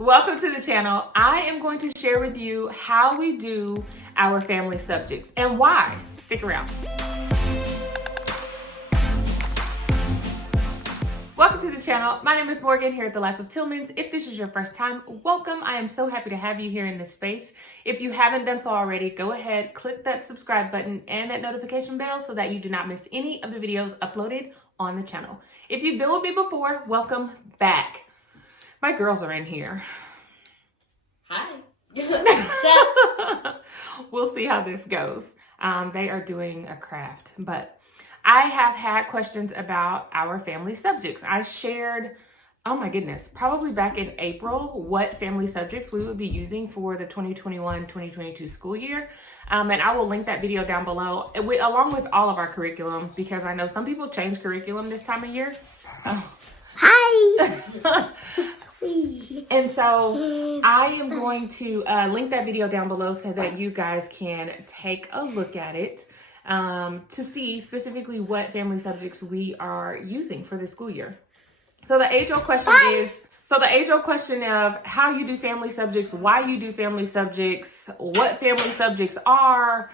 Welcome to the channel. I am going to share with you how we do our family subjects and why. Stick around. Welcome to the channel. My name is Morgan here at The Life of Tillmans. If this is your first time, welcome. I am so happy to have you here in this space. If you haven't done so already, go ahead, click that subscribe button and that notification bell so that you do not miss any of the videos uploaded on the channel. If you've been with me before, welcome back. My girls are in here. Hi. We'll see how this goes. They are doing a craft, but I have had questions about our family subjects. I shared, oh my goodness, probably back in April, what family subjects we would be using for the 2021-2022 school year. And I will link that video down below along with all of our curriculum, because I know some people change curriculum this time of year. Oh. Hi. And so I am going to link that video down below so that you guys can take a look at it to see specifically what family subjects we are using for the school year. So the age-old question of how you do family subjects, why you do family subjects, what family subjects are,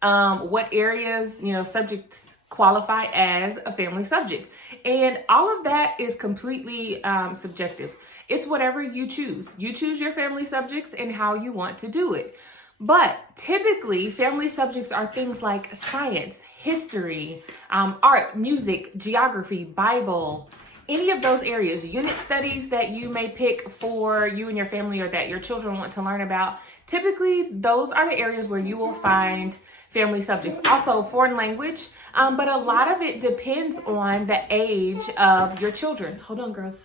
what areas, subjects qualify as a family subject. And all of that is completely subjective. It's whatever you choose. You choose your family subjects and how you want to do it. But typically, family subjects are things like science, history, art, music, geography, Bible, any of those areas, unit studies that you may pick for you and your family or that your children want to learn about. Typically, those are the areas where you will find family subjects. Also, foreign language, but a lot of it depends on the age of your children. Hold on, girls.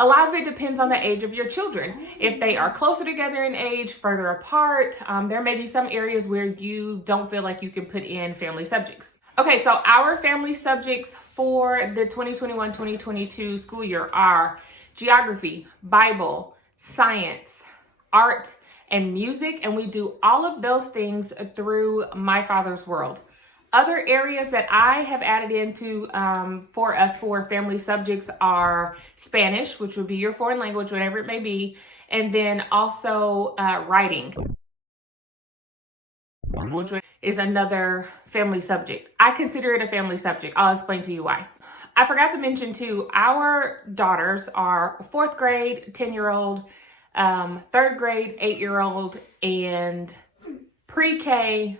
A lot of it depends on the age of your children. If they are closer together in age, further apart, there may be some areas where you don't feel like you can put in family subjects. Okay, so our family subjects for the 2021-2022 school year are geography, Bible, science, art, and music, and we do all of those things through My Father's World. Other areas that I have added into for us for family subjects are Spanish, which would be your foreign language, whatever it may be, and then also writing, which is another family subject. I consider it a family subject. I'll explain to you why. I forgot to mention too, our daughters are 4th grade, 10-year-old, 3rd grade, 8-year-old, and pre-K,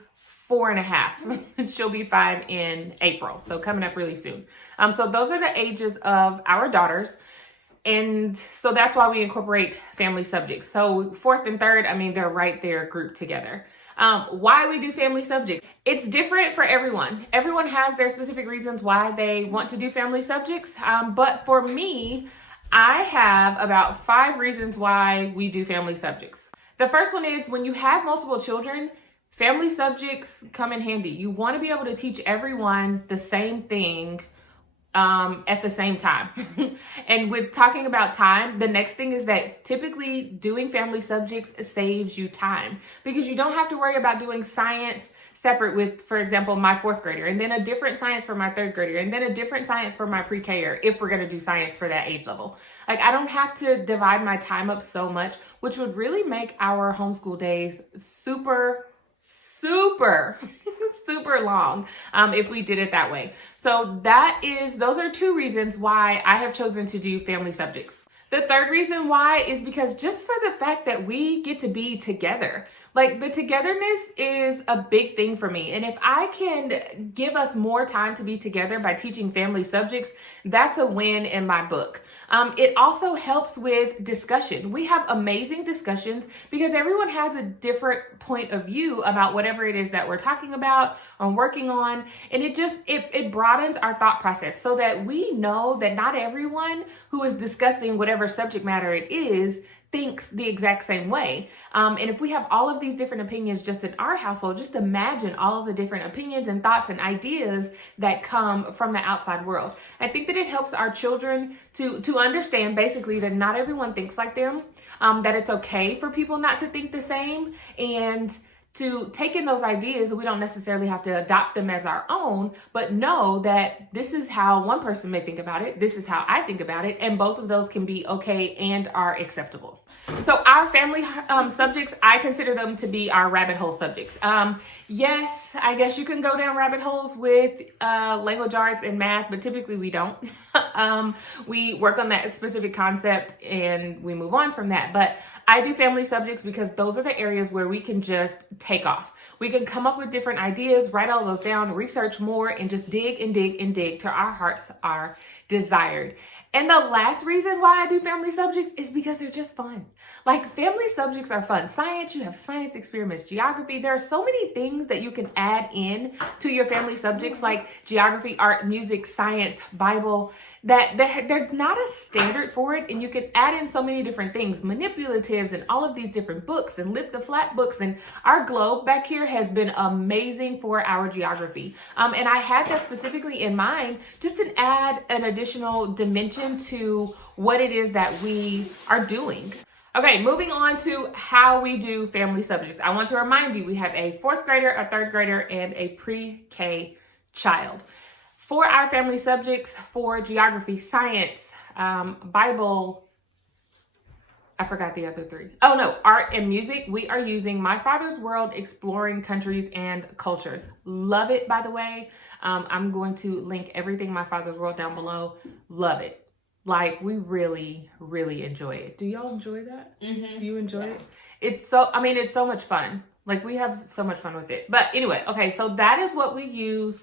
4.5. She'll be 5 in April, so coming up really soon. So those are the ages of our daughters, and so that's why we incorporate family subjects. So 4th and 3rd, they're right there grouped together. Why we do family subjects? It's different for everyone. Everyone has their specific reasons why they want to do family subjects, but for me, I have about 5 reasons why we do family subjects. The first one is when you have multiple children, family subjects come in handy. You want to be able to teach everyone the same thing at the same time. And with talking about time, the next thing is that typically doing family subjects saves you time, because you don't have to worry about doing science separate with, for example, my 4th grader, and then a different science for my 3rd grader, and then a different science for my pre-K-er, if we're going to do science for that age level. Like, I don't have to divide my time up so much, which would really make our homeschool days super long if we did it that way. So those are 2 reasons why I have chosen to do family subjects. The 3rd reason why is because just for the fact that we get to be together. Like, the togetherness is a big thing for me. And if I can give us more time to be together by teaching family subjects, that's a win in my book. It also helps with discussion. We have amazing discussions because everyone has a different point of view about whatever it is that we're talking about or working on. And it broadens our thought process so that we know that not everyone who is discussing whatever subject matter it is thinks the exact same way. And if we have all of these different opinions just in our household, just imagine all of the different opinions and thoughts and ideas that come from the outside world. I think that it helps our children to understand basically that not everyone thinks like them, that it's okay for people not to think the same, and to take in those ideas. We don't necessarily have to adopt them as our own, but know that this is how one person may think about it. This is how I think about it. And both of those can be okay and are acceptable. So our family subjects, I consider them to be our rabbit hole subjects. Yes, I guess you can go down rabbit holes with language arts and math, but typically we don't. We work on that specific concept and we move on from that. But I do family subjects because those are the areas where we can just take off. We can come up with different ideas, write all those down, research more, and just dig and dig and dig till our hearts are desired. And the last reason why I do family subjects is because they're just fun. Like, family subjects are fun. Science, you have science experiments, geography. There are so many things that you can add in to your family subjects, like geography, art, music, science, Bible, that they're not a standard for it. And you can add in so many different things, manipulatives and all of these different books and lift the flat books. And our globe back here has been amazing for our geography. And I had that specifically in mind just to add an additional dimension to what it is that we are doing. Okay, moving on to how we do family subjects. I want to remind you, we have a 4th grader, a 3rd grader, and a pre-K child. For our family subjects, for geography, science, Bible, I forgot the other 3. Oh no, art and music, we are using My Father's World, Exploring Countries and Cultures. Love it, by the way. I'm going to link everything My Father's World down below. Love it. Like, we really, really enjoy it. Do y'all enjoy that? Mm-hmm. Do you enjoy it? It's so much fun. Like, we have so much fun with it. But anyway, okay, so that is what we use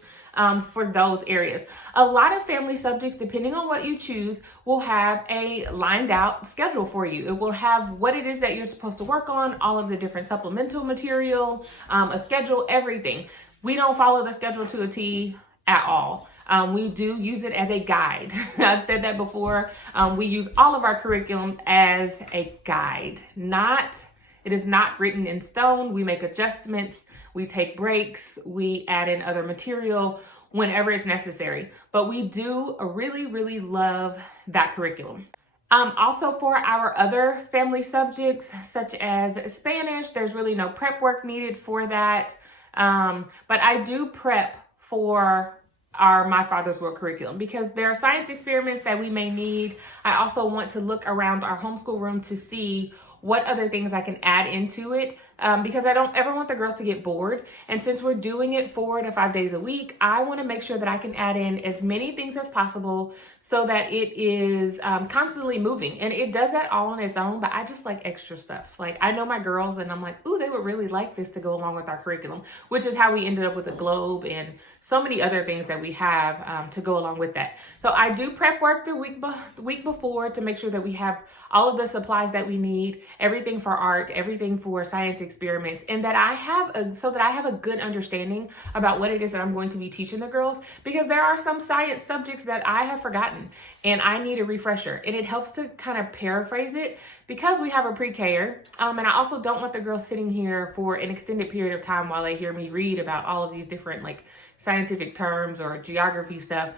for those areas. A lot of family subjects, depending on what you choose, will have a lined out schedule for you. It will have what it is that you're supposed to work on, all of the different supplemental material, a schedule, everything. We don't follow the schedule to a T at all. We do use it as a guide. I've said that before. We use all of our curriculum as a guide. It is not written in stone. We make adjustments. We take breaks. We add in other material whenever it's necessary. But we do really, really love that curriculum. Also, for our other family subjects, such as Spanish, there's really no prep work needed for that. But I do prep for our My Father's World curriculum because there are science experiments that we may need. I also want to look around our homeschool room to see what other things I can add into it because I don't ever want the girls to get bored. And since we're doing it 4 to 5 days a week, I want to make sure that I can add in as many things as possible so that it is constantly moving. And it does that all on its own, but I just like extra stuff. Like, I know my girls and I'm like, ooh, they would really like this to go along with our curriculum, which is how we ended up with a globe and so many other things that we have to go along with that. So I do prep work the week before to make sure that we have all of the supplies that we need, everything for art, everything for science experiments, and that I have a good understanding about what it is that I'm going to be teaching the girls, because there are some science subjects that I have forgotten and I need a refresher. And it helps to kind of paraphrase it because we have a pre-K-er. And I also don't want the girls sitting here for an extended period of time while they hear me read about all of these different like scientific terms or geography stuff.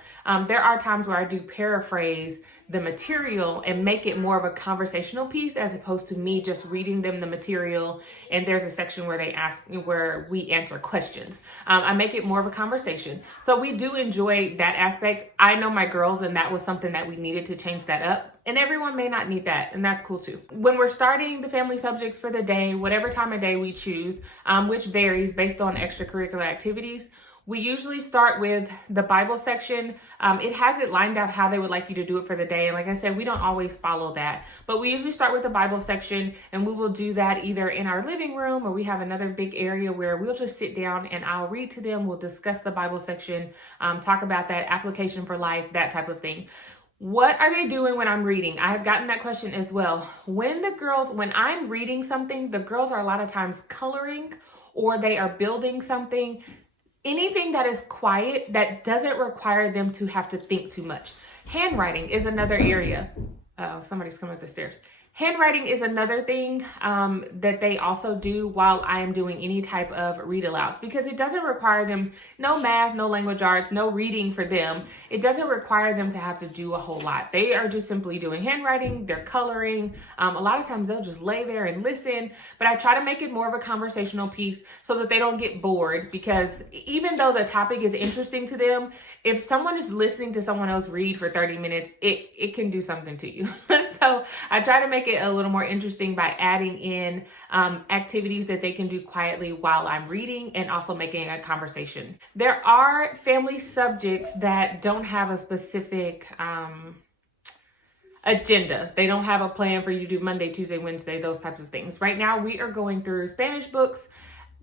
There are times where I do paraphrase the material and make it more of a conversational piece as opposed to me just reading them the material and there's a section where we answer questions. I make it more of a conversation. So we do enjoy that aspect. I know my girls, and that was something that we needed to change that up. And everyone may not need that, and that's cool too. When we're starting the family subjects for the day, whatever time of day we choose, which varies based on extracurricular activities, we usually start with the Bible section. It has it lined out how they would like you to do it for the day. And like I said, we don't always follow that, but we usually start with the Bible section, and we will do that either in our living room or we have another big area where we'll just sit down and I'll read to them. We'll discuss the Bible section, talk about that application for life, that type of thing. What are they doing when I'm reading? I have gotten that question as well. When I'm reading something, the girls are a lot of times coloring or they are building something. Anything that is quiet, that doesn't require them to have to think too much. Handwriting is another area. Oh, somebody's coming up the stairs. Handwriting is another thing that they also do while I am doing any type of read alouds, because it doesn't require them, no math, no language arts, no reading for them. It doesn't require them to have to do a whole lot. They are just simply doing handwriting, they're coloring. A lot of times they'll just lay there and listen, but I try to make it more of a conversational piece so that they don't get bored, because even though the topic is interesting to them, if someone is listening to someone else read for 30 minutes, it can do something to you. So I try to make it a little more interesting by adding in activities that they can do quietly while I'm reading, and also making a conversation. There are family subjects that don't have a specific agenda. They don't have a plan for you to do Monday, Tuesday, Wednesday, those types of things. Right now we are going through Spanish books.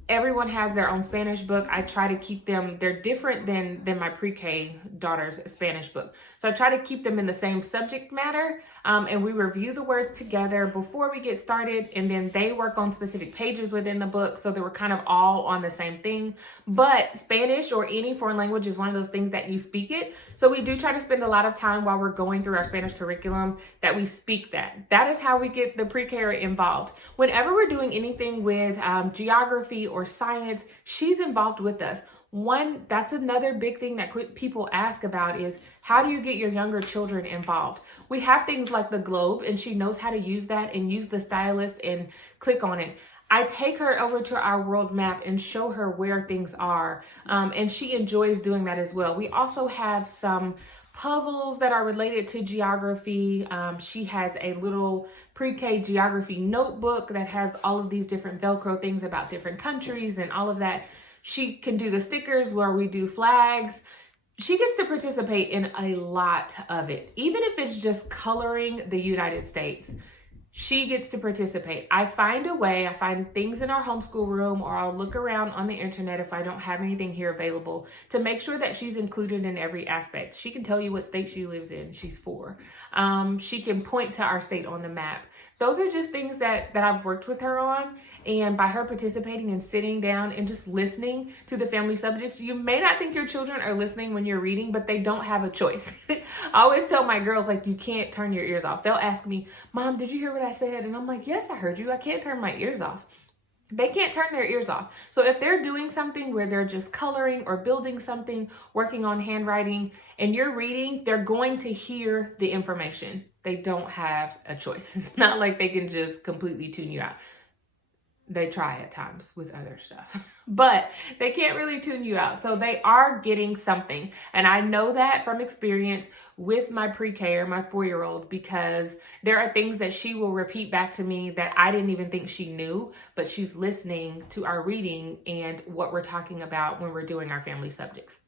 Everyone has their own Spanish book. I try to keep them, they're different than my pre-K daughter's Spanish book. So I try to keep them in the same subject matter, and we review the words together before we get started, and then they work on specific pages within the book so that we're kind of all on the same thing. But Spanish or any foreign language is one of those things that you speak it. So we do try to spend a lot of time while we're going through our Spanish curriculum that we speak that. That is how we get the pre-K involved. Whenever we're doing anything with geography or science, she's involved with us. That's another big thing that people ask about is, how do you get your younger children involved? We have things like the globe, and she knows how to use that and use the stylus and click on it. I take her over to our world map and show her where things are, and she enjoys doing that as well. We also have some puzzles that are related to geography. She has a little pre-K geography notebook that has all of these different Velcro things about different countries and all of that. She can do the stickers where we do flags. She gets to participate in a lot of it. Even if it's just coloring the United States, she gets to participate. I find a way, I find things in our homeschool room, or I'll look around on the internet if I don't have anything here available, to make sure that she's included in every aspect. She can tell you what state she lives in. She's 4. She can point to our state on the map. Those are just things that I've worked with her on. And by her participating and sitting down and just listening to the family subjects, you may not think your children are listening when you're reading, but they don't have a choice. I always tell my girls, like, you can't turn your ears off. They'll ask me, Mom, did you hear what I said? And I'm like, yes, I heard you. I can't turn my ears off. They can't turn their ears off. So if they're doing something where they're just coloring or building something, working on handwriting, and you're reading, they're going to hear the information. They don't have a choice. It's not like they can just completely tune you out. They try at times with other stuff, but they can't really tune you out. So they are getting something. And I know that from experience with my pre-K or my 4-year-old, because there are things that she will repeat back to me that I didn't even think she knew, but she's listening to our reading and what we're talking about when we're doing our family subjects.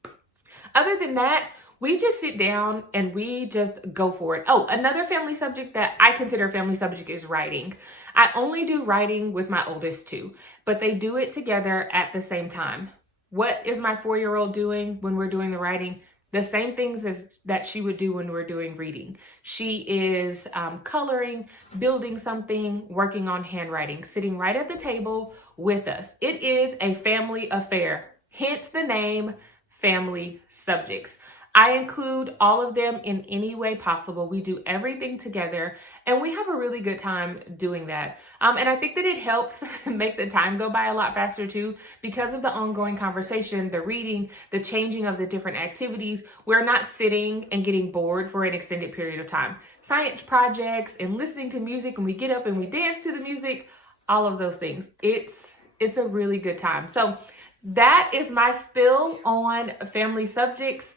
Other than that, we just sit down and we just go for it. Oh, another family subject that I consider a family subject is writing. I only do writing with my oldest 2, but they do it together at the same time. What is my 4-year-old doing when we're doing the writing? The same things as that she would do when we're doing reading. She is coloring, building something, working on handwriting, sitting right at the table with us. It is a family affair, hence the name Family Subjects. I include all of them in any way possible. We do everything together, and we have a really good time doing that. And I think that it helps make the time go by a lot faster too, because of the ongoing conversation, the reading, the changing of the different activities. We're not sitting and getting bored for an extended period of time. Science projects and listening to music, and we get up and we dance to the music, all of those things. It's a really good time. So that is my spill on family subjects.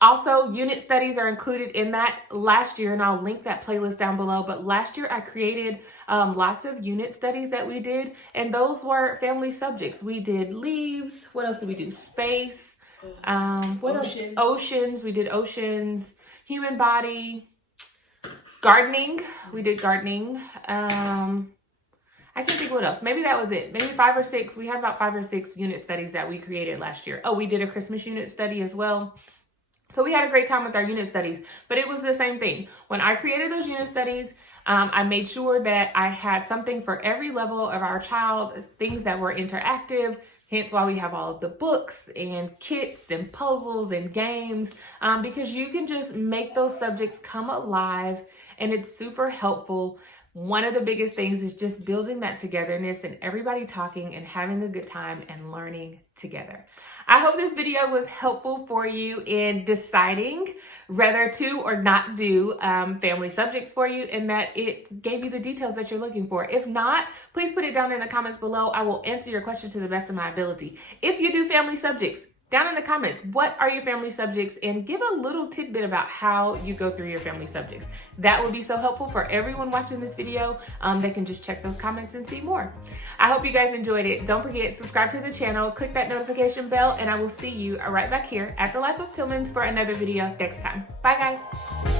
Also, unit studies are included in that last year, and I'll link that playlist down below. But last year I created lots of unit studies that we did, and those were family subjects. We did leaves. What else did we do? Space. What else? Oceans. We did oceans. Human body. Gardening. We did gardening. I can't think what else. Maybe that was it. Maybe 5 or 6. We had about 5 or 6 unit studies that we created last year. Oh, we did a Christmas unit study as well. So we had a great time with our unit studies, but it was the same thing. When I created those unit studies, I made sure that I had something for every level of our child, things that were interactive, hence why we have all of the books and kits and puzzles and games, because you can just make those subjects come alive, and it's super helpful one of the biggest things is just building that togetherness and everybody talking and having a good time and learning together. I hope this video was helpful for you in deciding whether to or not do family subjects for you, and that it gave you the details that you're looking for. If not, please put it down in the comments below. I will answer your question to the best of my ability. If you do family subjects, down in the comments, what are your family subjects, and give a little tidbit about how you go through your family subjects. That would be so helpful for everyone watching this video. They can just check those comments and see more. I hope you guys enjoyed it. Don't forget, subscribe to the channel, click that notification bell, and I will see you right back here at The Life of Tillmans for another video next time. Bye guys.